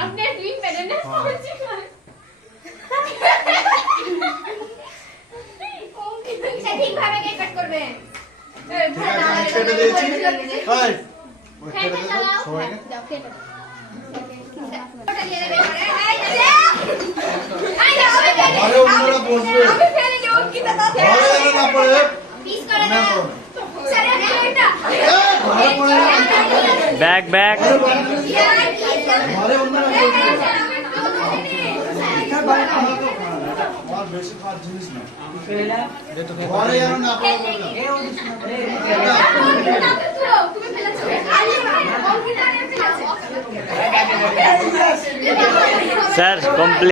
আপনি ক্লিপ পেলেন না ঠিকভাবে কেক কাট করবেন। কেটে দিয়েছি ভাই কেটে দে সবাইকে যাও কেটে আরে ওনারা বসবে ঘরে না পড়ে না बैग बैग ঘরে ওনারা আর বেশি খাওয়ার জিনিস না ঘরে আর না তুমি ফেলেছো सर कंप्लीट।